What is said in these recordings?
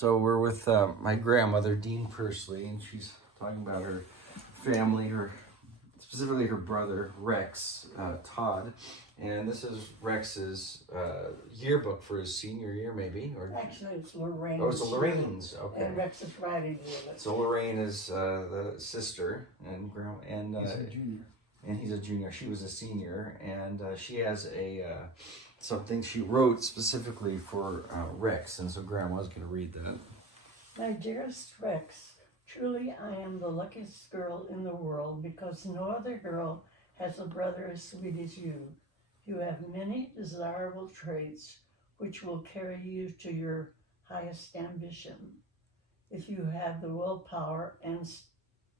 So we're with my grandmother, Dean Pursley, and she's talking about her family, specifically her brother, Rex Todd. And this is Rex's yearbook for his senior year, maybe? Or actually, it's Lorraine's. Oh, it's Lorraine's, okay. And Rex is writing with it. So Lorraine is the sister, and he's a junior. And he's a junior. She was a senior, and she has something she wrote specifically for Rex, and so Grandma's going to read that. My dearest Rex, truly I am the luckiest girl in the world because no other girl has a brother as sweet as you. You have many desirable traits which will carry you to your highest ambition. If you have the willpower and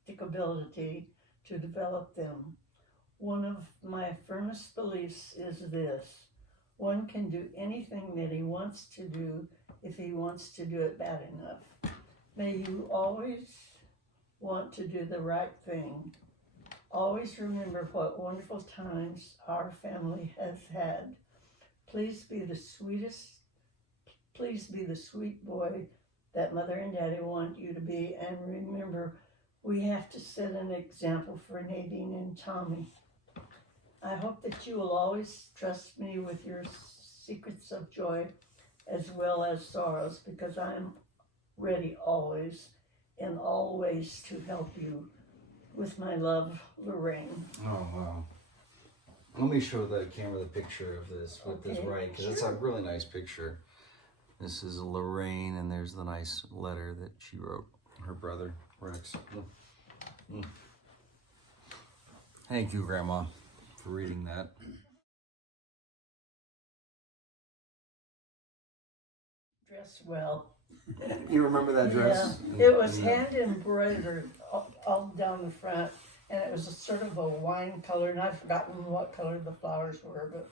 stickability to develop them. One of my firmest beliefs is this: one can do anything that he wants to do if he wants to do it bad enough. May you always want to do the right thing. Always remember what wonderful times our family has had. Please be the sweet boy that Mother and Daddy want you to be, and remember, we have to set an example for Nadine and Tommy. I hope that you will always trust me with your secrets of joy as well as sorrows, because I am ready always in all ways to help you. With my love, Lorraine. Oh, wow. Let me show the camera the picture of this with this writing, because that's a really nice picture. This is Lorraine, and there's the nice letter that she wrote her brother, Rex. Thank you, Grandma, for reading that. Dress well. You remember that dress? Yeah, it was hand embroidered all down the front, and it was a sort of a wine color, and I've forgotten what color the flowers were, but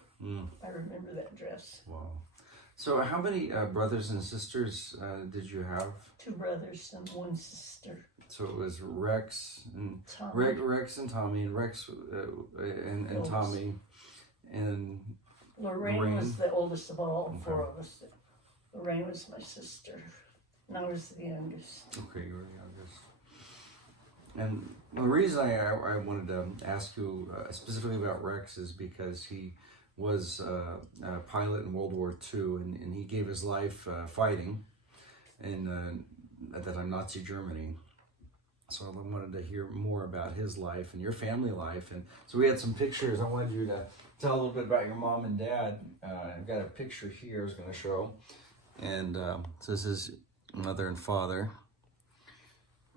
I remember that dress. Wow. So how many brothers and sisters did you have? 2 brothers and 1 sister. So it was Rex and Tommy. Rex and Tommy, and Rex and Tommy, and Lorraine was the oldest of all 4 of us. Lorraine was my sister, and I was the youngest. Okay, you were the youngest. And the reason I wanted to ask you specifically about Rex is because he was a pilot in World War II, and he gave his life fighting in, at that time, Nazi Germany. So I wanted to hear more about his life and your family life. And so we had some pictures. I wanted you to tell a little bit about your mom and dad. I've got a picture here I was going to show. And so this is mother and father.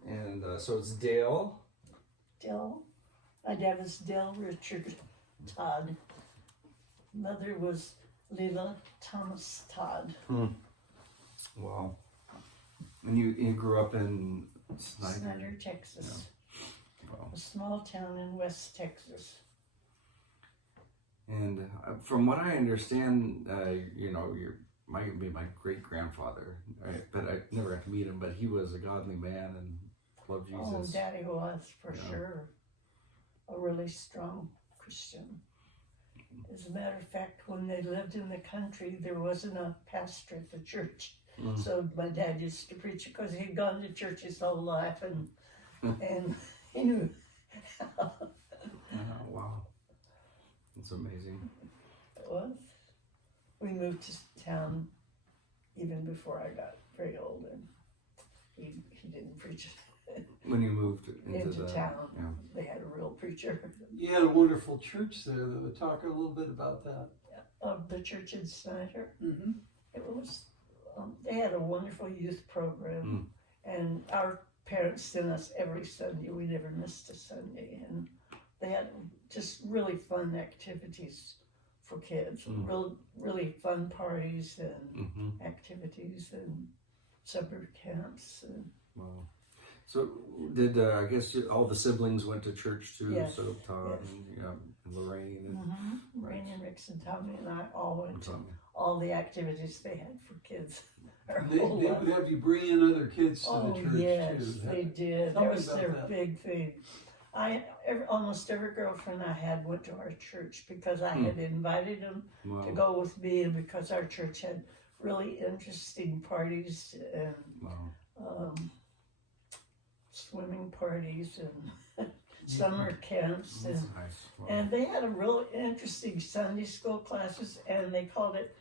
And so it's Dale. My dad was Dale Richard Todd. Mother was Leila Thomas Todd. Wow. And you grew up in SNYDER, Texas. Yeah. Wow. A small town in West Texas. And from what I understand, you might be my great-grandfather, right? But I never got to meet him, but he was a godly man and loved Jesus. Oh, Daddy was, for sure. A really strong Christian. As a matter of fact, when they lived in the country, there wasn't a pastor at the church. So my dad used to preach because he'd gone to church his whole life, and he knew. Wow. That's amazing. It was. We moved to town even before I got very old, and he didn't preach. When you moved into town, yeah. They had a real preacher. You had a wonderful church there, though. Talk a little bit about that. Of the church in SNYDER. Mm-hmm. It was, they had a wonderful youth program, and our parents sent us every Sunday. We never missed a Sunday, and they had just really fun activities for kids. Really fun parties and activities and summer camps. And wow. So did I guess all the siblings went to church too? Yes. So Todd and Lorraine and Lorraine and Rex and Tommy and I all went to all the activities they had for kids. They would have you bring in other kids to the church yes, too. They did. That was their big thing. Almost every girlfriend I had went to our church because I had invited them to go with me, and because our church had really interesting parties and Wow. swimming parties and summer camps. That's And, nice. Wow. and they had a real interesting Sunday school classes, and they called it,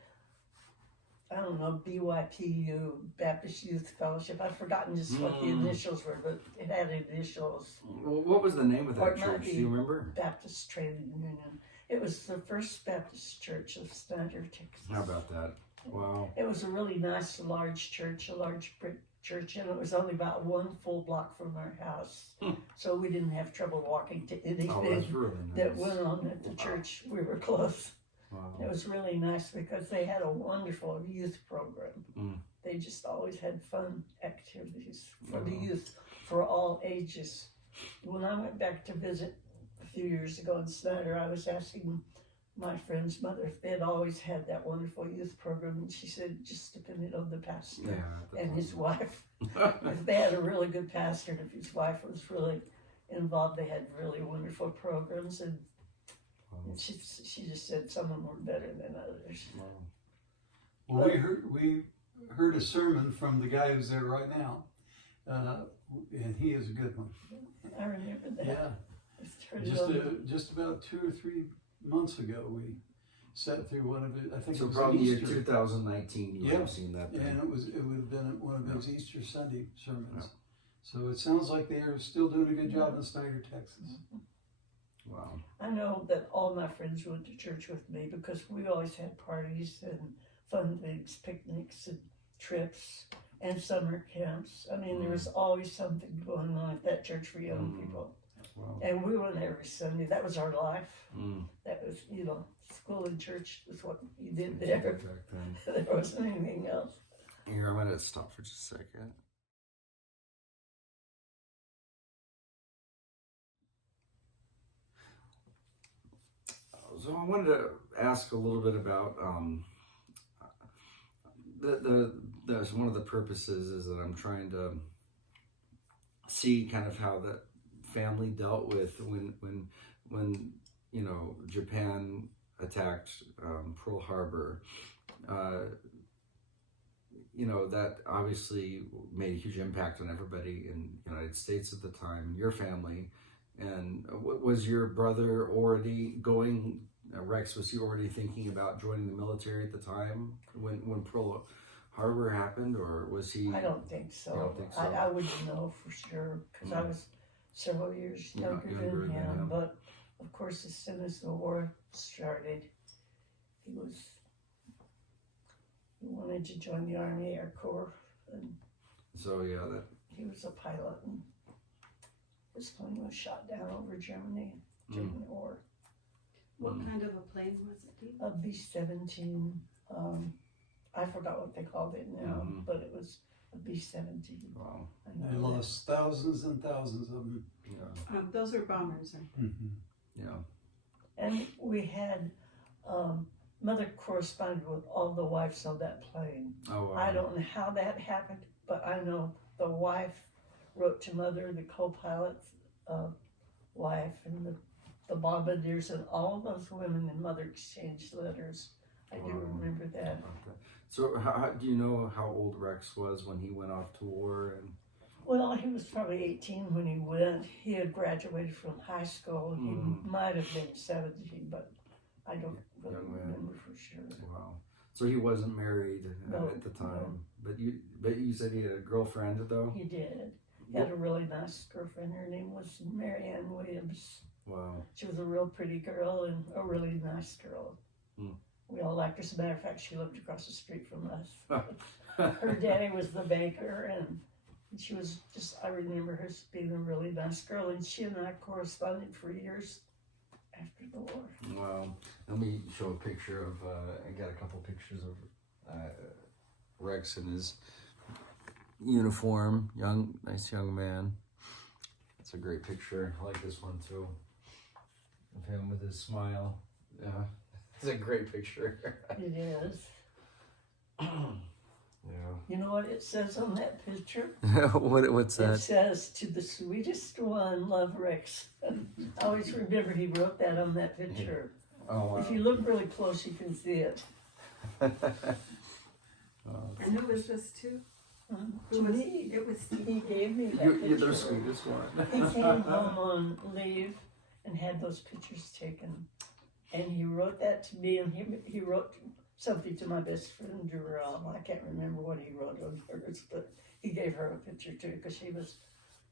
I don't know, BYPU, Baptist Youth Fellowship. I've forgotten just what the initials were, but it had initials. Well, what was the name of Or that it might church? Do be you remember? Baptist Training Union. It was the First Baptist Church of SNYDER, Texas. How about that? Wow. It was a really nice, large church, a large brick church, and it was only about 1 full block from our house. So we didn't have trouble walking to anything Oh, that's really nice. that went on at the church. We were close. Wow. It was really nice because they had a wonderful youth program. They just always had fun activities for the youth, for all ages. When I went back to visit a few years ago in SNYDER, I was asking my friend's mother if they had always had that wonderful youth program, and she said it just depended on the pastor and his wife. If they had a really good pastor and if his wife was really involved, they had really wonderful programs, and she just said some of them were better than others. Well, we heard a sermon from the guy who's there right now, and he is a good one. I remember that. Yeah, just about 2 or 3 months ago, we sat through one of it. I think So it was probably year Easter. 2019. You would have seen that. Yeah, Then. and it would have been one of those Easter Sunday sermons. So it sounds like they are still doing a good job in SNYDER, Texas. Wow. I know that all my friends went to church with me because we always had parties and fun things, picnics and trips and summer camps. I mean, there was always something going on at that church for young people. Wow. And we went every Sunday. That was our life. That was, school and church was what you did there. Back then. There wasn't anything else. Here, I'm gonna stop for just a second. So I wanted to ask a little bit about the one of the purposes is that I'm trying to see kind of how that family dealt with when Japan attacked Pearl Harbor. That obviously made a huge impact on everybody in the United States at the time, your family. And was your brother already going, Rex, was he already thinking about joining the military at the time when Pearl Harbor happened, or was he? I don't think so. You don't think so? I wouldn't know for sure because I was several years younger than him. But of course, as soon as the war started, he wanted to join the Army Air Corps, and So he was a pilot, and his plane was shot down over Germany during the war. What kind of a plane was it, Dee? A B-17. I forgot what they called it now, but it was a B-17. Wow. They lost thousands and thousands of them. Yeah. Those are bombers. Yeah. And we had, Mother corresponded with all the wives on that plane. Oh, wow. I don't know how that happened, but I know the wife wrote to Mother, the co-pilot's wife, and the bombardiers, and all of those women and Mother exchanged letters. I do remember that. Okay. So how do you know how old Rex was when he went off to war? And Well, he was probably 18 when he went. He had graduated from high school. He might have been 17, but I don't really remember for sure. wow. So he wasn't married at the time. No. But you said he had a girlfriend though? He did. He had a really nice girlfriend. Her name was Marianne Williams. Wow. She was a real pretty girl and a really nice girl. We all liked her. As a matter of fact, she lived across the street from us. Her daddy was the banker, and she was just, I remember her as being a really nice girl, and she and I corresponded for years after the war. Wow. Let me show a picture of, I got a couple pictures of Rex in his uniform, nice young man. It's a great picture. I like this one too. Of him with his smile. Yeah. It's a great picture. It is. Yeah. You know what it says on that picture? What's It that? says, "To the sweetest one, love Rex." I always remember he wrote that on that picture. Oh, wow. If you look really close, you can see it. And who was this to? To me, It was he gave me that You're picture. the sweetest one. He came home on leave and had those pictures taken. And he wrote that to me, and he wrote something to my best friend, Joanne. I can't remember what he wrote on hers, but he gave her a picture too, because she was,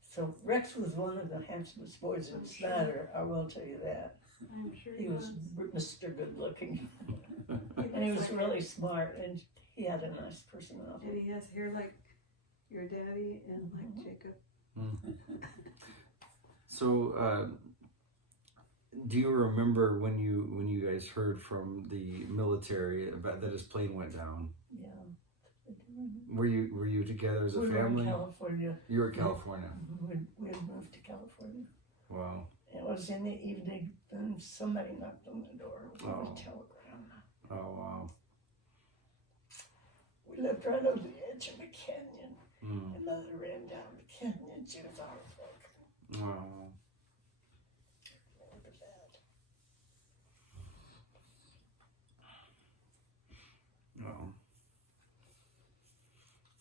so Rex was one of the handsomest boys in SNYDER, I will tell you that. I'm sure He was Mr. Good Looking, He and he was looks like really smart, and he had a nice personality. And he has hair like your daddy and like Mhm. Jacob. So, do you remember when you guys heard from the military about that his plane went down? Yeah. Were you together as a We were in family? California. You were in California. We had moved to California. Wow. It was in the evening, then somebody knocked on the door. It was Oh. a telegram. Oh wow. We lived right on the edge of a canyon. Mm. And Mother ran down the canyon. She was heartbroken. Wow. Remember that. Oh.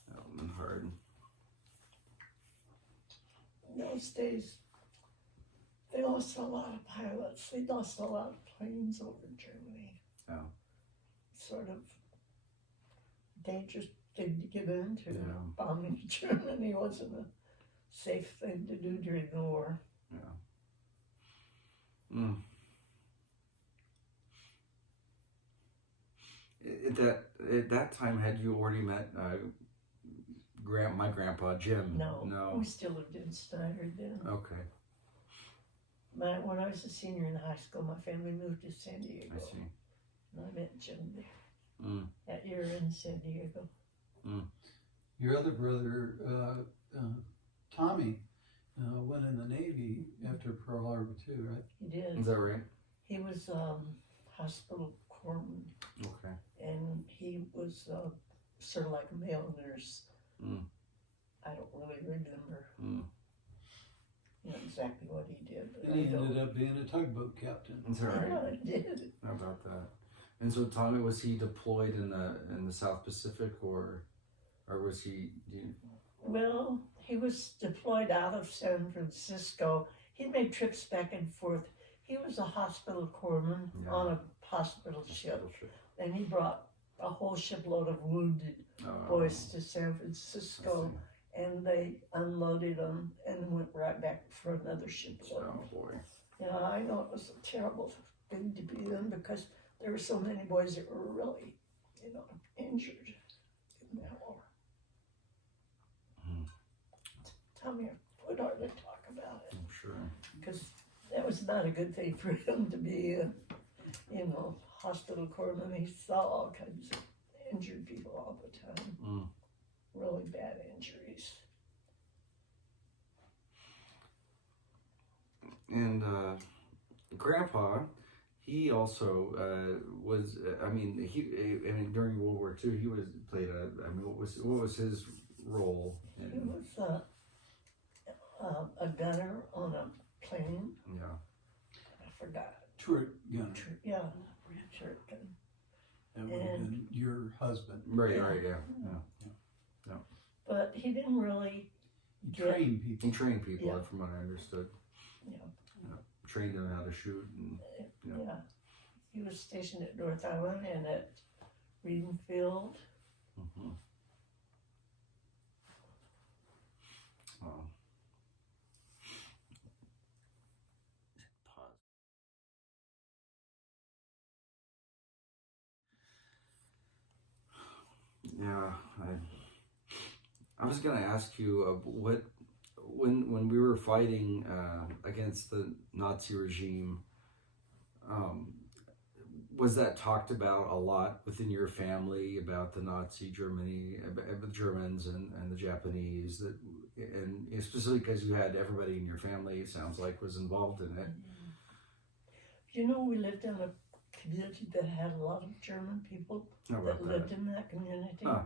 That would have been hard. In those days, they lost a lot of pilots. They lost a lot of planes over Germany. Yeah. Sort of dangerous thing to get into. Yeah. Bombing Germany wasn't a safe thing to do during the war. Yeah. Mm. At that time, had you already met my grandpa Jim? No, we still lived in SNYDER then. Okay, When I was a senior in high school, my family moved to San Diego. I see. And I met Jim there. Mm. That year in San Diego. Your other brother, Tommy, went in the Navy after Pearl Harbor too, right? He did. Is that right? He was hospital corpsman, Okay. and he was sort of like a male nurse. Mm. I don't really remember Mm. exactly what he did. But And he I know- ended up being a tugboat captain. Is that right? Yeah, he did. How about that? And so Tommy, was he deployed in the South Pacific or was he? Well, he was deployed out of San Francisco. He made trips back and forth. He was a hospital corpsman Yeah. on a hospital ship, and he brought a whole shipload of wounded boys to San Francisco, and they unloaded them and went right back for another shipload. Oh boy. Yeah, I know it was a terrible thing to be in because there were so many boys that were really, injured in that war. Tell me, I would hardly talk about it I'm sure. because that was not a good thing for him to be a, hospital corpsman. He saw all kinds of injured people all the time. Mm. Really bad injuries. And Grandpa, he also was. During World War II, he played a. What was his role? He was a gunner on a plane. Yeah. I forgot. Turret gunner. Yeah, turret gun. That would have been your husband. Right. Yeah. Right. Yeah. But he didn't really. He trained people. He trained people, Yeah. from what I understood. Yeah. Trained them how to shoot. And, Yeah. He was stationed at North Island and at Redenfield. mm-hmm. Wow. Pause. Yeah, I was gonna ask you what when we were fighting against the Nazi regime, was that talked about a lot within your family about the Nazi Germany, about the Germans and the Japanese, and specifically because you had everybody in your family, it sounds like, was involved in it. We lived in a community that had a lot of German people How that about lived that? in that community, Huh.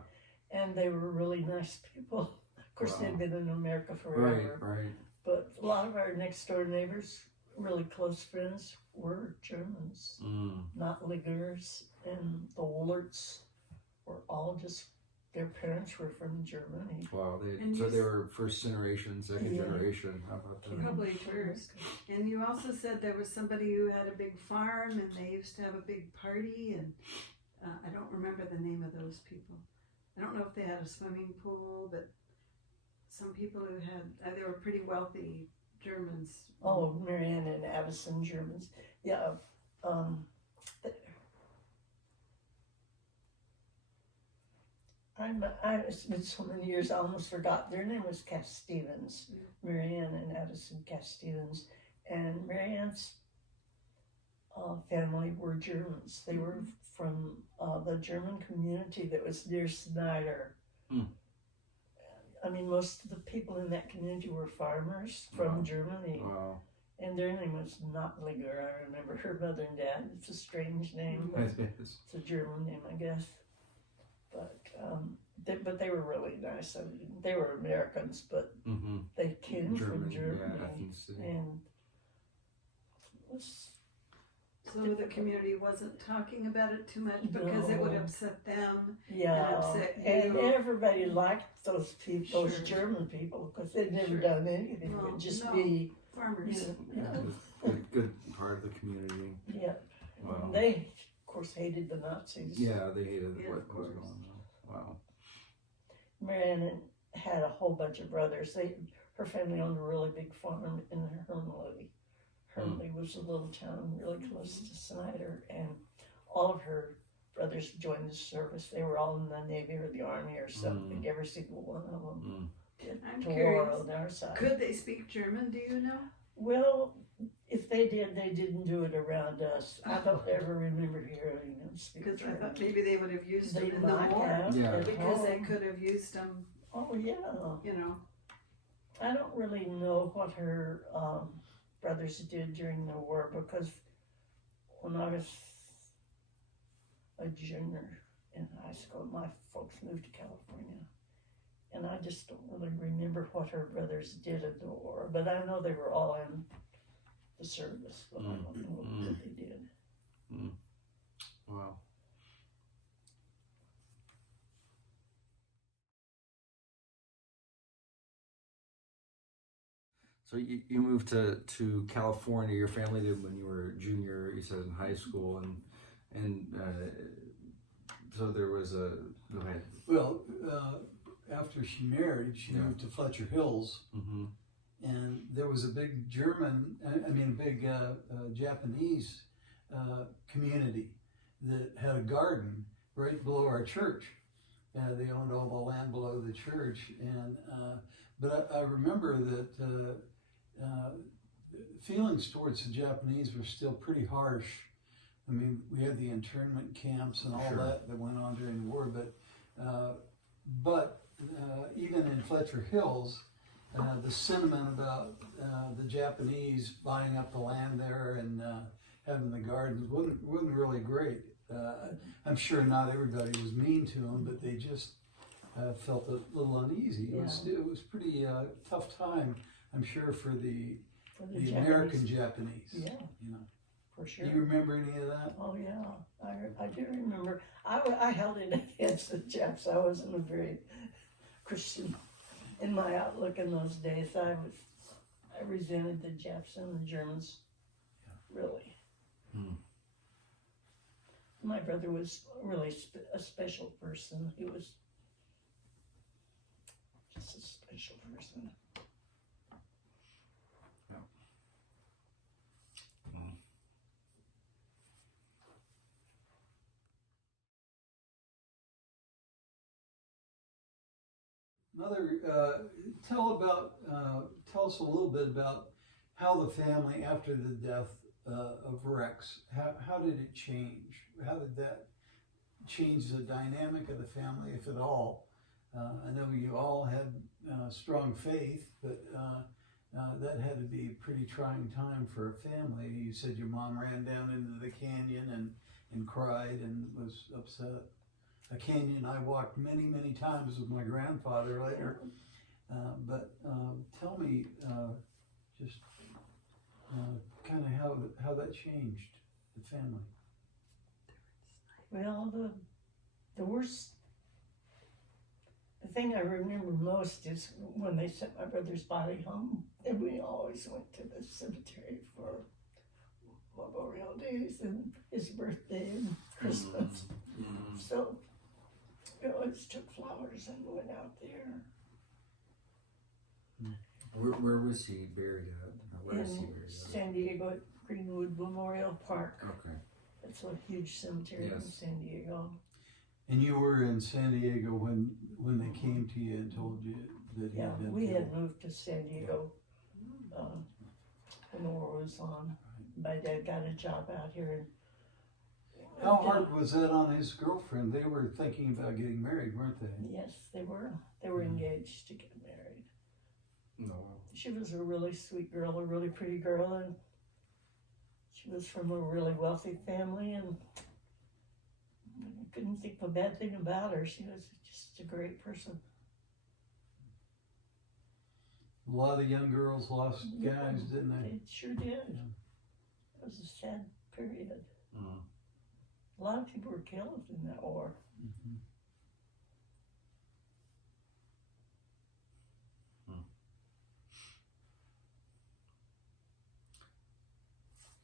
and they were really nice people. Of course, Wow. they'd been in America Right, forever, right. but a lot of our next door neighbors, really close friends, were Germans, Mm. not Liggers and the Wollerts were all just their parents were from Germany. Wow, And so you they were first generation, second Yeah. generation. How about that? Probably first. And you also said there was somebody who had a big farm and they used to have a big party, and I don't remember the name of those people. I don't know if they had a swimming pool, but some people who had, they were pretty wealthy Germans. Oh, Marianne and Addison Germans. Yeah. It's been so many years, I almost forgot. Their name was Cass Stevens. Marianne and Addison Cass Stevens. And Marianne's family were Germans. They were from the German community that was near SNYDER. Hmm. I mean, most of the people in that community were farmers from Wow. Germany. Wow. And their name was Nottlinger. I remember her mother and dad. It's a strange name. It is. It's a German name, I guess. But they were really nice. I mean, they were Americans, but Mm-hmm. they came from Germany. Yeah, ethnicity. And it was, So the community wasn't talking about it too much because it would No. upset them. yeah, upset and you. everybody liked those people, those Sure. German people, because they'd never Sure. done anything No, but just no. be, Farmers. Yeah, it was a good part of the community. yeah. Wow. They, of course, hated the Nazis. Yeah, they hated Yeah, what of was course. going on. Wow. Marianne had a whole bunch of brothers. Her family owned a really big farm in Hermley. Hermley was a little town really close to Snyder, and all of her brothers joined the service. They were all in the Navy or the Army or something. Every single one of them. I'm To war curious. on our side. Could they speak German? Do you know? Well, if they did, they didn't do it around us. I don't ever remember hearing them speak Because I German. thought maybe they would have used them They in the might war. have. Yeah. at Because they home. could have used them, Oh yeah. you know. I don't really know what her brothers did during the war, because when I was a junior in high school, my folks moved to California. And I just don't really remember what her brothers did in the war, but I know they were all in the service, but I don't know what they did. Wow. So you moved to California. Your family did when you were a junior. You said in high school, and so there was a. Go ahead. Well, after she married, she Yeah. moved to Fletcher Hills, Mm-hmm. and there was a big Japanese community that had a garden right below our church. They owned all the land below the church, and but I remember that feelings towards the Japanese were still pretty harsh. I mean, we had the internment camps and all Sure. that went on during the war, but even in Fletcher Hills, the sentiment about the Japanese buying up the land there and having the gardens wasn't really great. I'm sure not everybody was mean to them, but they just felt a little uneasy. It was pretty tough time, I'm sure, for the American Japanese. Yeah, You know. for sure. Do you remember any of that? Oh yeah, I do remember. I held it against the Japs. I wasn't a very Christian in my outlook in those days. I resented the Japs and the Germans, really. My brother was really a special person. He was just a special person. Mother, tell us a little bit about how the family, after the death of Rex, how did it change? How did that change the dynamic of the family, if at all? I know you all had strong faith, but that had to be a pretty trying time for a family. You said your mom ran down into the canyon and cried and was upset. A canyon I walked many, many times with my grandfather later. But tell me just kind of how that changed the family. Well, the worst thing I remember most is when they sent my brother's body home, and we always went to the cemetery for Memorial Days and his birthday and Christmas. So we always took flowers and went out there. Where was he buried at? Or where is he In buried at? San Diego at Greenwood Memorial Park. Okay. It's a huge cemetery in Yes. San Diego. And you were in San Diego when they came to you and told you that he Yeah, had been we killed. had moved to San Diego when the war was on. My dad got a job out here. And How hard was that on his girlfriend? They were thinking about getting married, weren't they? Yes, they were. They were engaged to get married. No. She was a really sweet girl, a really pretty girl, and she was from a really wealthy family, and I couldn't think of a bad thing about her. She was just a great person. A lot of young girls lost guys, didn't they? They sure did. Yeah. It was a sad period. Mm. A lot of people were killed in that war. Mhm.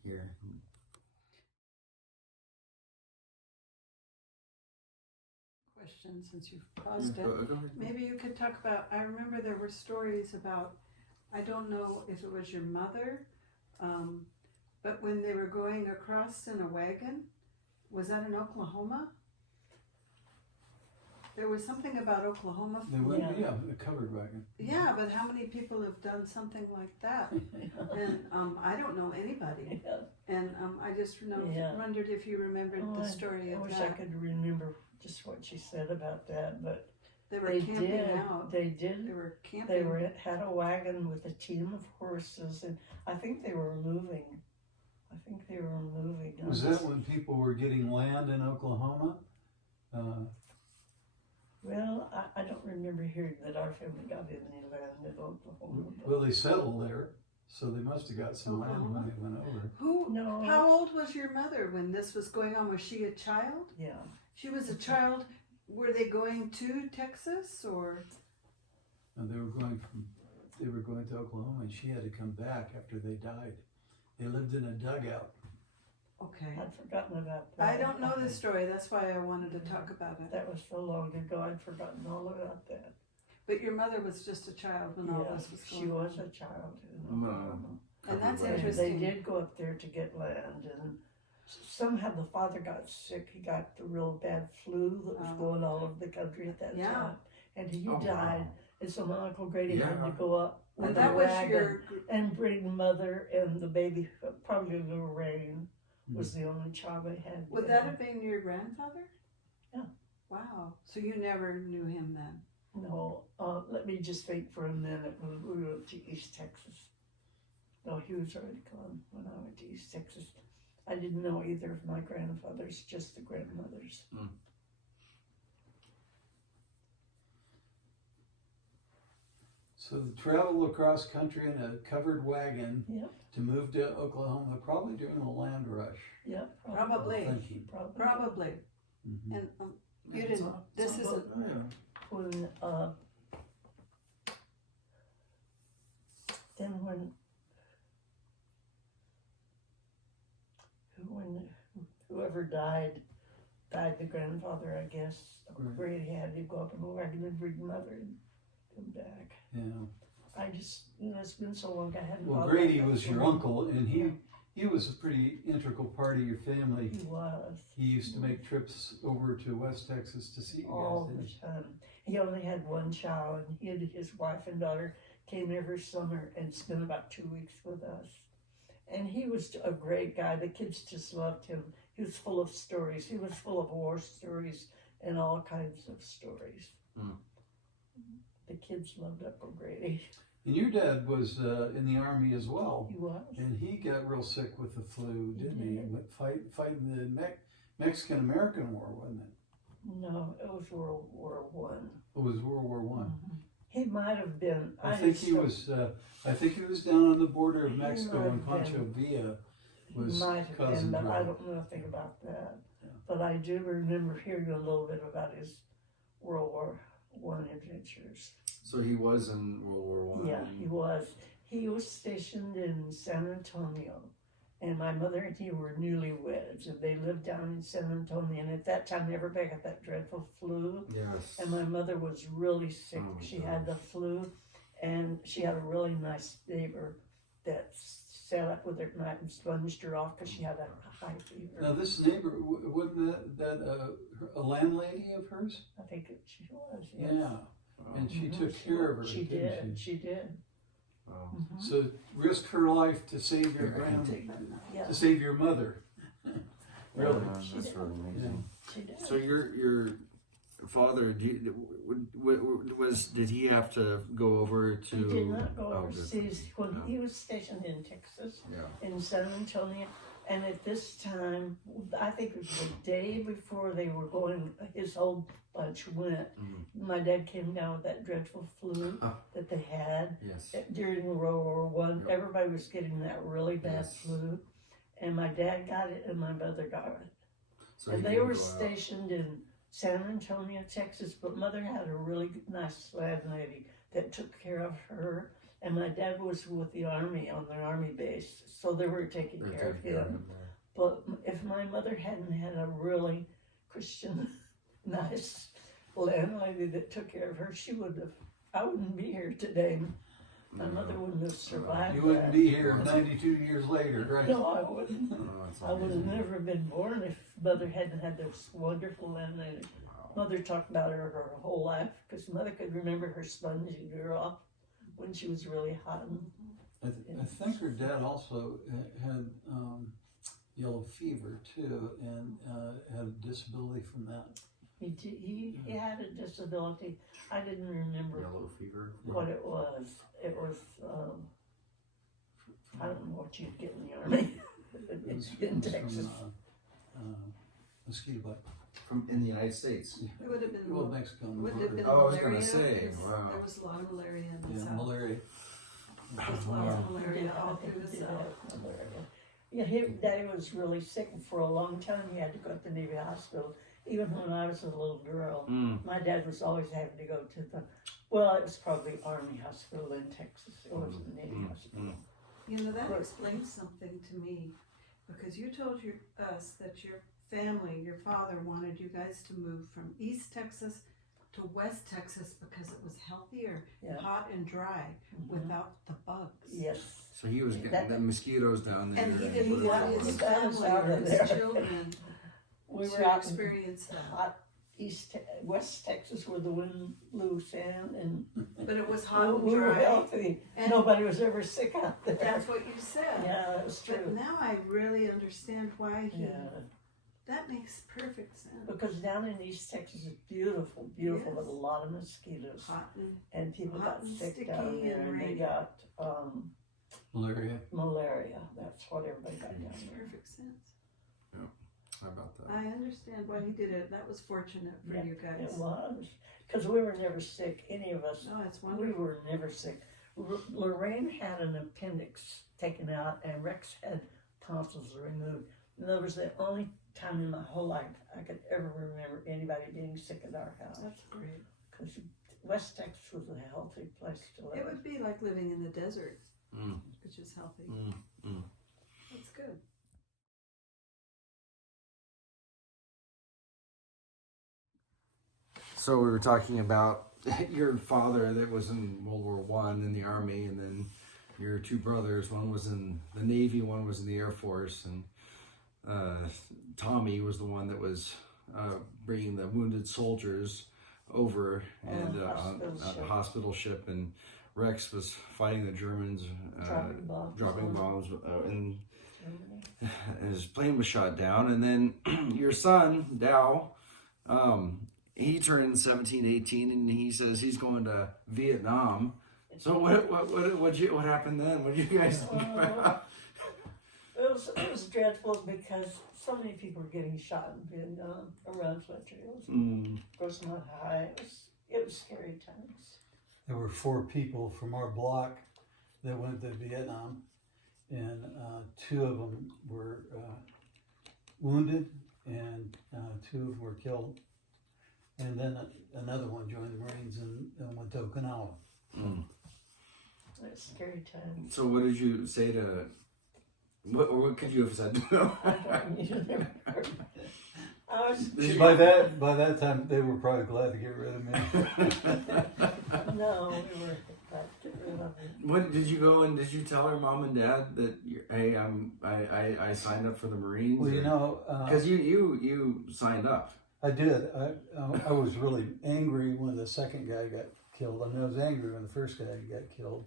Here. Question, since you've paused it. Go ahead. Maybe you could talk about, I remember there were stories about, I don't know if it was your mother, but when they were going across in a wagon, was that in Oklahoma? There was something about Oklahoma. They went, Yeah. yeah, a covered wagon. Yeah, but how many people have done something like that? And I don't know anybody. Yeah. And I just Yeah. wondered if you remembered Oh, the story I of wish I that. could remember just what she said about that, but They were they camping did. out. They did. They were camping. They had a wagon with a team of horses, and I think they were moving. Was that when people were getting land in Oklahoma? Well, I don't remember hearing that our family got any land in Oklahoma. but- Well, they settled there, so they must have got some land when they went over. No. How old was your mother when this was going on? Was she a child? Yeah. She was a child. Were they going to Texas or? And they were going to Oklahoma, and she had to come back after they died. They lived in a dugout. Okay. I'd forgotten about that. I don't know the story. That's why I wanted to talk about it. That was so long ago, I'd forgotten all about that. But your mother was just a child when all Yeah, this was she going on. was a child. And that's And interesting. they did go up there to get land, and somehow the father got sick. He got the real bad flu that was Oh. going all over the country at that Yeah. time, and he Oh, died. wow. And so my Uncle Grady had Yeah. to go up with And a that was wagon your. and bring mother and the baby. Probably Lorraine was the only child they had. Would that have been your grandfather? Yeah. Wow. So you never knew him then? No, let me just think for a minute when we went to East Texas. No, he was already gone when I went to East Texas. I didn't know either of my grandfathers, just the grandmothers. So the travel across country in a covered wagon Yep, to move to Oklahoma, probably during the land rush. yep. Probably. Thinking. Probably. Mhm. And you didn't. This isn't. When, then when whoever died, the grandfather, I guess, Right. Grady had to go up in the wagon and bring mother and come back. Yeah. I just, it's been so long I hadn't. Well, thought Grady about that was your before. uncle, and he was a pretty integral part of your family. He was. He used to make trips over to West Texas to see you All guys. the didn't he? time. He only had one child, and he and his wife and daughter came every summer and spent about 2 weeks with us. And he was a great guy. The kids just loved him. He was full of stories. He was full of war stories and all kinds of stories. Mm. The kids loved Uncle Grady. And your dad was in the Army as well. He was. And he got real sick with the flu, didn't he? did. Fighting the Mexican-American War, wasn't it? No, it was World War One. It was World War One. He might have been. I think he was. I think he was down on the border of He Mexico might when have Pancho been. Villa He was might have causing been, but I trouble. don't know nothing about that. Yeah. But I do remember hearing a little bit about his World War One adventures. So he was in World War One. Yeah, he was. He was stationed in San Antonio, and my mother and he were newlyweds, and they lived down in San Antonio. And at that time, everybody got that dreadful flu. Yes. And my mother was really sick. Oh, She had the flu, and she had a really nice neighbor that sat up with her at night and sponged her off because she had a high fever. Now this neighbor, wasn't that a landlady of hers? I think she was. Yes. Yeah, and she took care of her. She didn't did. She did. Wow. Mhm. So risk her life to save your Here, I can take Yeah. to save your mother. Really? That's really amazing. She did. So your father, did he have to go over to? He did not go Oh, overseas when no. he was stationed in Texas, Yeah. in San Antonio. And at this time, I think it was the day before they were going, his whole bunch went. My dad came down with that dreadful flu Oh. that they had Yes. during World War One. Yep. Everybody was getting that really bad Yes. flu. And my dad got it and my mother got it. So And he they didn't were go out. stationed in San Antonio, Texas, but mother had a really nice landlady that took care of her. And my dad was with the army on the army base, so they were taking They're care of taking care of him. him there. But if my mother hadn't had a really Christian, nice landlady that took care of her, I wouldn't be here today. My No. mother wouldn't have survived You wouldn't that. be here 92 years later, right? No, I wouldn't. Oh, that's I would have amazing. never been born if mother hadn't had this wonderful landlady. Wow. Mother talked about her whole life because mother could remember her sponging her off when she was really hot. I think her dad also had yellow fever too, and had a disability from that. He had a disability. I didn't remember Yellow fever. what it was. It was, I don't know what you'd get in the army It was in from, Texas. mosquito bite. From in the United States. It would have been, Well, Mexico. would it have been Oh, I was malaria? gonna say, 'Cause wow. There was a lot of malaria in the Yeah, south. malaria. There's lots of malaria all through the south. Yeah, his daddy was really sick for a long time. He had to go to the Navy hospital. Even when I was a little girl, my dad was always having to go to it was probably Army Hospital in Texas. It wasn't the Navy Hospital. You know, that Right. explains something to me, because you told us that your family, your father wanted you guys to move from East Texas to West Texas because it was healthier, Yeah. hot and dry, without the bugs. Yes. So he was getting That- the mosquitoes down there. And he and didn't put it want on. his That was family out or of his there. children We were to out in experience that. hot West Texas where the wind blew sand and But it was hot and we were dry. healthy. And Nobody was ever sick out there. that's what you said. Yeah, that was But true. now I really understand why Yeah, that makes perfect sense. because down in East Texas is beautiful, beautiful, Yes. but a lot of mosquitoes. Hot And people hot got and sick sticky down there, and and they rainy. got Malaria. malaria. That's what everybody got down makes there. perfect sense. How about that? I understand why he did it. That was fortunate for Yeah, you It guys. was because we were never sick. Any of us, No, it's we wonderful. were never sick. Lorraine had an appendix taken out, and Rex had tonsils removed. And that was the only time in my whole life I could ever remember anybody being sick at our house. That's great. Because West Texas was a healthy place to It live. would be like living in the desert, Mm. which is healthy. Mm. That's good. So we were talking about your father that was in World War One in the Army, and then your two brothers. One was in the Navy, one was in the Air Force, and Tommy was the one that was bringing the wounded soldiers over and on a hospital ship, and Rex was fighting the Germans, dropping bombs, and his plane was shot down. And then your son Dal, he turned 17, 18, and he says he's going to Vietnam. So what happened then? What did you guys think about? It was dreadful because so many people were getting shot in Vietnam around Fletcher. It was not high. It was scary times. There were 4 people from our block that went to Vietnam, and 2 of them were wounded, and 2 of them were killed. and then another one joined the Marines and went to Okinawa. Mm. That's a scary time. So what did you say to? What could you have said to him? I don't even remember. I was, By that time, they were probably glad to get rid of me. no, we were glad to get rid of it. What did you go and did you tell her mom and dad that hey, I signed up for the Marines? Well, you know, because you signed up. I did. I was really angry when the second guy got killed. I mean, I was angry when the first guy got killed.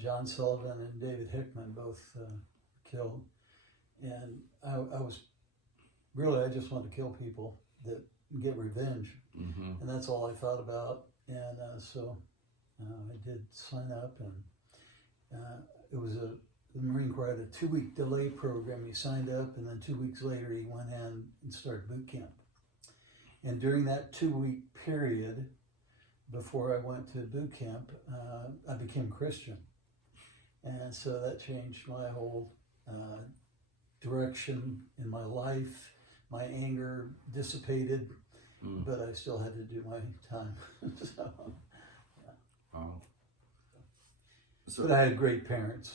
John Sullivan and David Hickman both killed, and I was really, I just wanted to kill people that get revenge, Mm-hmm. and that's all I thought about. And so I did sign up, and it was the Marine Corps had a 2-week delay program. He signed up, and then 2 weeks later he went in and started boot camp. And during that 2-week period, before I went to boot camp, I became Christian. And so that changed my whole direction in my life. My anger dissipated, but I still had to do my time. So, yeah. Wow. But I had great parents.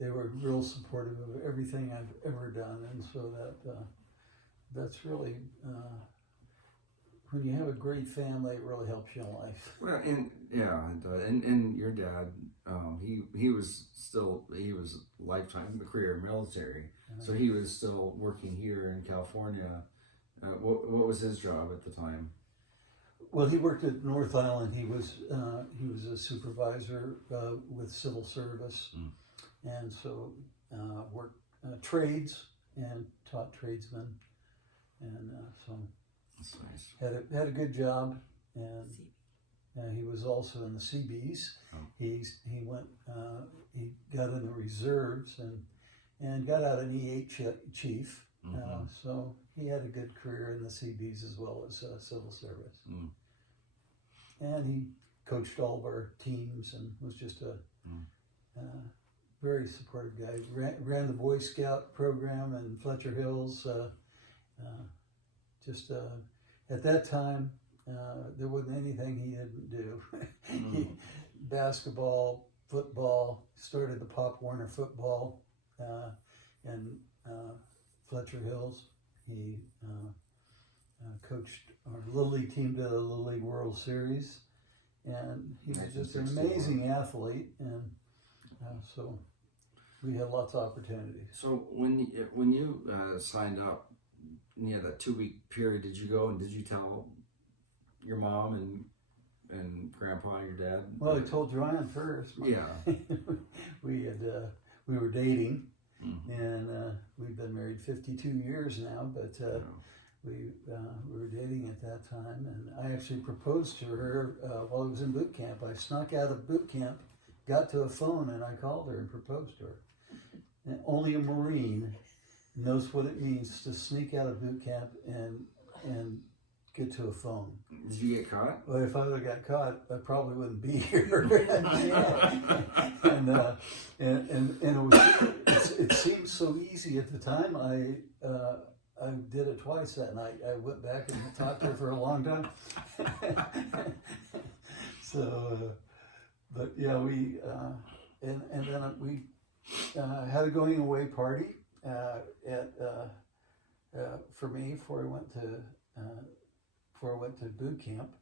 They were real supportive of everything I've ever done. And so that's really... when you have a great family, it really helps you in life. Well, and yeah, and your dad, he was lifetime career military, so he was still working here in California. What was his job at the time? Well, he worked at North Island. He was a supervisor with civil service, and so worked trades and taught tradesmen, and so. That's nice. Had a good job, and he was also in the Seabees. Oh. He went he got in the reserves and got out an E8 chief. Mm-hmm. So he had a good career in the Seabees as well as civil service. Mm. And he coached all of our teams and was just a very supportive guy. Ran the Boy Scout program in Fletcher Hills. At that time, there wasn't anything he didn't do. Basketball, football, started the Pop Warner football in Fletcher Hills. He coached our Little League team to the Little League World Series, and he was just an amazing athlete, and so we had lots of opportunities. So when you signed up, that 2-week period, did you go and did you tell your mom and grandpa and your dad? Well, I told Joanne first. Yeah. we were dating, and we've been married 52 years now, but we were dating at that time, and I actually proposed to her while I was in boot camp. I snuck out of boot camp, got to a phone, and I called her and proposed to her. And only a Marine knows what it means to sneak out of boot camp and get to a phone. Did you get caught? Well, if I would have got caught, I probably wouldn't be here. It seemed so easy at the time. I did it twice that night. I went back and talked to her for a long time. So, but yeah, we then we had a going away party for me before I went to boot camp,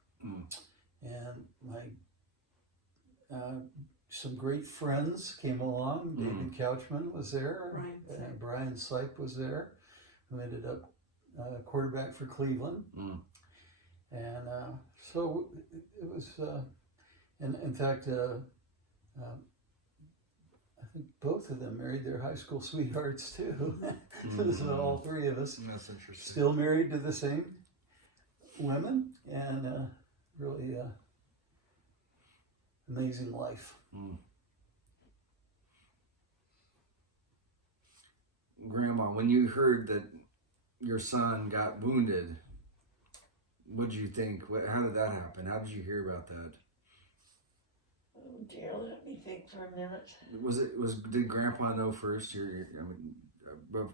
and my some great friends came along. David Couchman was there, and Brian Sipe was there, who ended up quarterback for Cleveland, and so it was. And in fact, I think both of them married their high school sweethearts too. So all three of us That's interesting. still married to the same women, and really amazing life. Grandma, when you heard that your son got wounded, what did you think? How did that happen? How did you hear about that? Oh dear, let me think for a minute. Did Grandpa know first?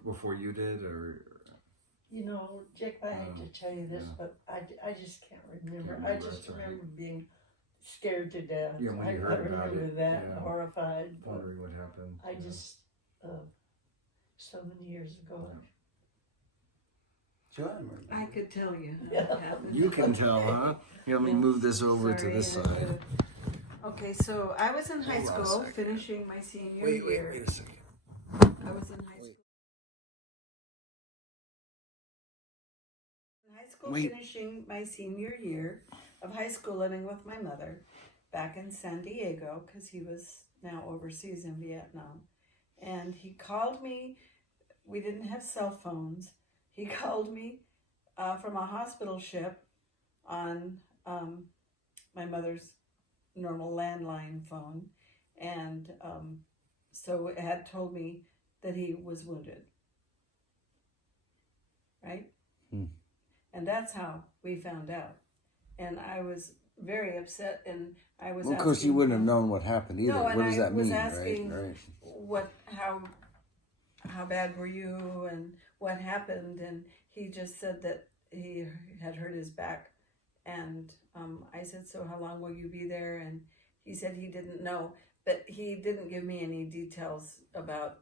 Before you did, or? You know, Jacob, I hate to tell you this, but I just can't remember. I just remember being scared to death. Yeah, when you I heard about remember it, that, yeah. horrified. But Wondering what happened. I just, so many years ago. Joanne, I could tell you how Yeah. it happened. You can tell, huh? Here, let me move this over to Sorry, this and it's side. good. Okay, so I was in high Hold on a school, second. finishing my senior Wait year. a second. I was in high school. Wait. Finishing my senior year of high school, living with my mother back in San Diego, because he was now overseas in Vietnam. And he called me. We didn't have cell phones. He called me from a hospital ship on my mother's normal landline phone, and so it had told me that he was wounded. Right? And that's how we found out. And I was very upset, and I was Well, of course, you wouldn't have known what happened either. No, and What does I that was mean, asking right? how bad were you and what happened, and he just said that he had hurt his back, and I said, so how long will you be there? And he said he didn't know, but he didn't give me any details about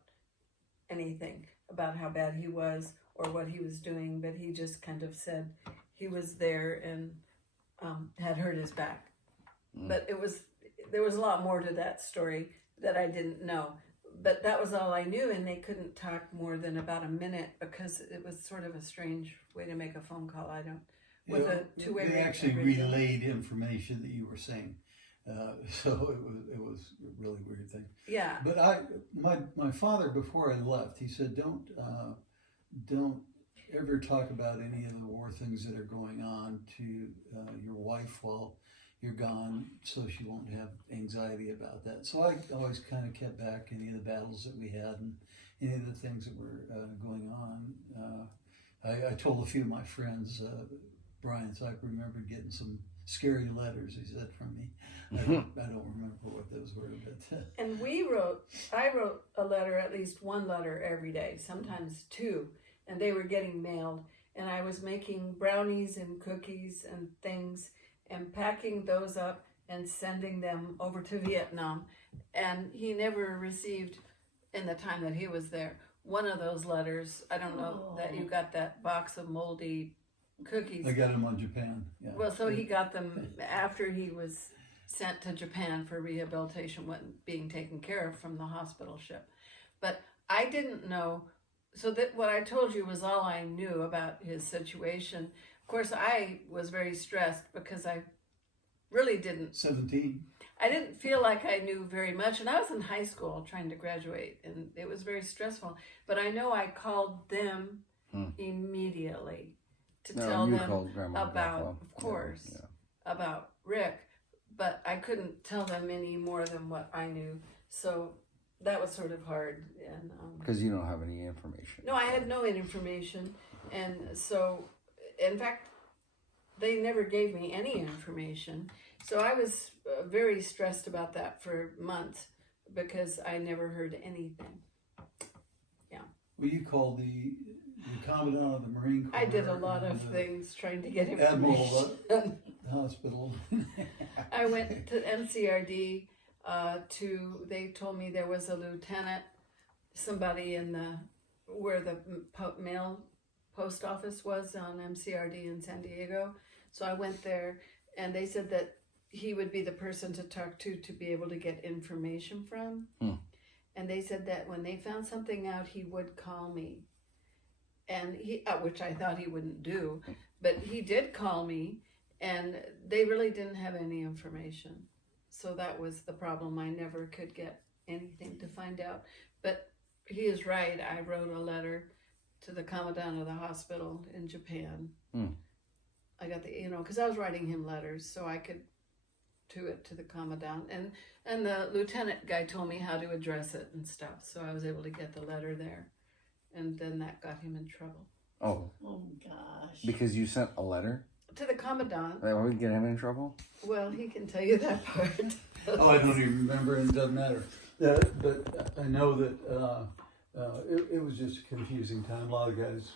anything, about how bad he was or what he was doing, but he just kind of said he was there and had hurt his back. But there was a lot more to that story that I didn't know. But that was all I knew, and they couldn't talk more than about a minute because it was sort of a strange way to make a phone call. With a two-way. They actually relayed information that you were saying, so it was a really weird thing. Yeah. But my father, before I left, he said, don't ever talk about any of the war things that are going on to your wife while you're gone, so she won't have anxiety about that. So I always kind of kept back any of the battles that we had and any of the things that were going on. I told a few of my friends, Brian, so I remember getting some scary letters, he said, from me. I don't remember what those were. But And I wrote a letter, at least one letter every day, sometimes two, and they were getting mailed. And I was making brownies and cookies and things and packing those up and sending them over to Vietnam. And he never received, in the time that he was there, one of those letters. I don't know that you got that box of moldy cookies. I got them on Japan. Yeah. Well, so he got them after he was sent to Japan for rehabilitation, being taken care of from the hospital ship. But I didn't know, so that what I told you was all I knew about his situation. Of course, I was very stressed because I really didn't. 17. I didn't feel like I knew very much, and I was in high school trying to graduate, and it was very stressful. But I know I called them immediately to tell them about, of course, about Rick, but I couldn't tell them any more than what I knew. So that was sort of hard. And Because you don't have any information. no, I had no information, and so, in fact, they never gave me any information. So I was very stressed about that for months because I never heard anything. Yeah. Well, you called the Commandant of the Marine Corps. I did a lot of things trying to get Admiral information. Hospital. I went to MCRD they told me there was a lieutenant, somebody where the mail post office was on MCRD in San Diego. So I went there, and they said that he would be the person to talk to be able to get information from. And they said that when they found something out, he would call me. And which I thought he wouldn't do, but he did call me, and they really didn't have any information. So that was the problem. I never could get anything to find out. But he is right. I wrote a letter to the commandant of the hospital in Japan. I got because I was writing him letters, so I could do it to the commandant. And the lieutenant guy told me how to address it and stuff, so I was able to get the letter there. And then that got him in trouble. Oh. Oh, gosh. Because you sent a letter? To the commandant. That would get him in trouble? Well, he can tell you that part. I don't even remember, and it doesn't matter. But I know that it was just a confusing time. A lot of guys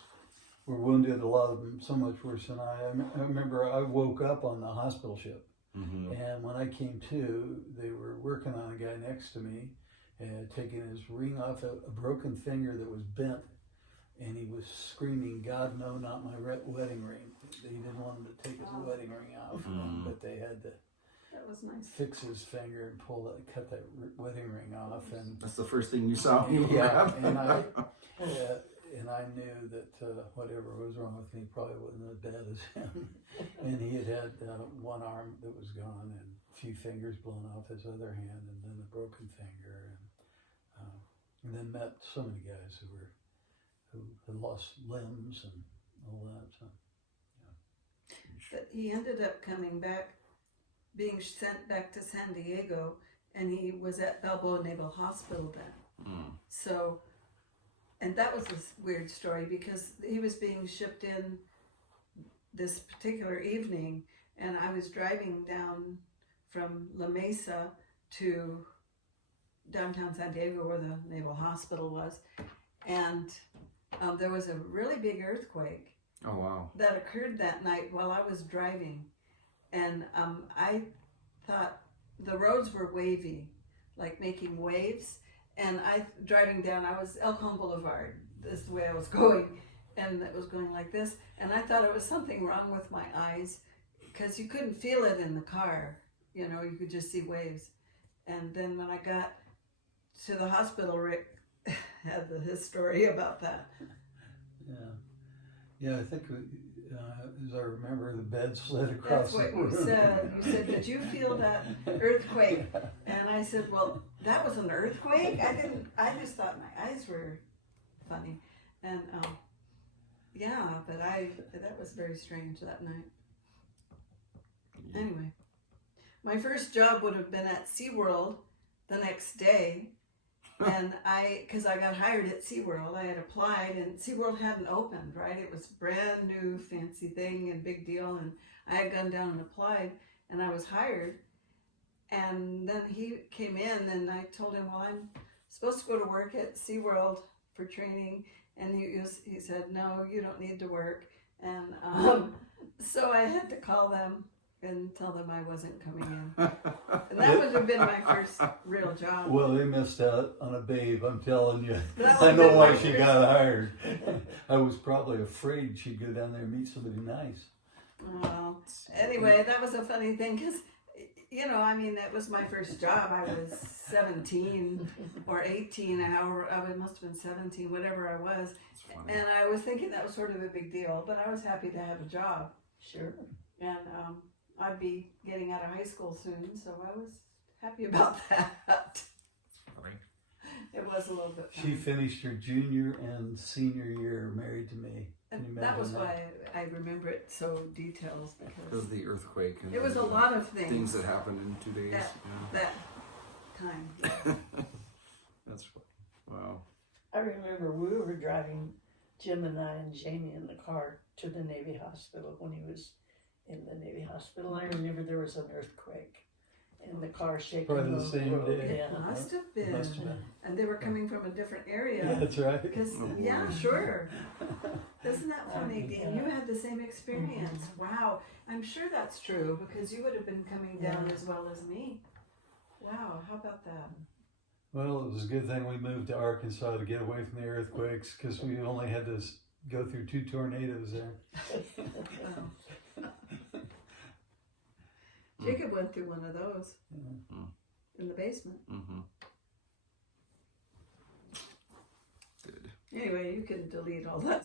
were wounded. A lot of them so much worse than I. I remember I woke up on the hospital ship, and when I came to, they were working on a guy next to me, taking his ring off a broken finger that was bent, and he was screaming, "God, no, not my wedding ring." He didn't want him to take his wedding ring off, but they had to. That was nice. Fix his finger and cut that wedding ring off, and That's the first thing you saw. When you yeah, were and out. I knew that whatever was wrong with me probably wasn't as bad as him. And he had one arm that was gone and a few fingers blown off his other hand, and then a broken finger, and then met so many guys who had lost limbs and all that. So, But he ended up coming back, being sent back to San Diego, and he was at Balboa Naval Hospital then. So, and that was this weird story because he was being shipped in this particular evening, and I was driving down from La Mesa to downtown San Diego where the Naval Hospital was, and there was a really big earthquake. Oh, wow. That occurred that night while I was driving. And I thought the roads were wavy, like making waves. And driving down, I was Elkhorn Boulevard. This is the way I was going. And it was going like this. And I thought it was something wrong with my eyes because you couldn't feel it in the car. You know, you could just see waves. And then when I got to the hospital, Rick had his story about that. Yeah, I think, as I remember, the bed slid across That's what the room. you said. You said, "Did you feel that earthquake?" And I said, "Well, that was an earthquake? I just thought my eyes were funny." And, yeah, but that was very strange that night. Anyway, my first job would have been at SeaWorld the next day. And because I got hired at SeaWorld, I had applied, and SeaWorld hadn't opened, right? It was brand new, fancy thing and big deal, and I had gone down and applied, and I was hired. And then he came in, and I told him, "Well, I'm supposed to go to work at SeaWorld for training," and he said, "No, you don't need to work." And so I had to call them and tell them I wasn't coming in. And that would have been my first real job. Well, they missed out on a babe, I'm telling you. That I would know have why been she my got hired. I was probably afraid she'd go down there and meet somebody nice. Well, anyway, that was a funny thing because, you know, I mean, that was my first job. I was 17 or 18, I must have been 17, whatever I was. And I was thinking that was sort of a big deal, but I was happy to have a job. Sure. And I'd be getting out of high school soon, so I was happy about that. Funny. It was a little bit She funny. finished her junior and senior year married to me. Can you And that was imagine why I remember it so details, Because because of the earthquake. And it was a lot of things, things that happened in 2 days. that time. Yeah. That's wow. I remember we were driving, Jim and I and Jamie in the car to the Navy hospital when he was in the Navy hospital. I remember there was an earthquake and the car shaking. Probably the same road. day. Yeah. Must have been. Must have been. And they were coming from a different area. Yeah, that's right. Because, Oh, yeah, boy. sure. Isn't that funny, Dean? Yeah. You had the same experience. Wow. I'm sure that's true because you would have been coming down as well as me. Wow, how about that? Well, it was a good thing we moved to Arkansas to get away from the earthquakes because we only had to go through 2 tornadoes there. Wow. Jacob went through one of those in the basement. Mm-hmm. Good. Anyway, you can delete all that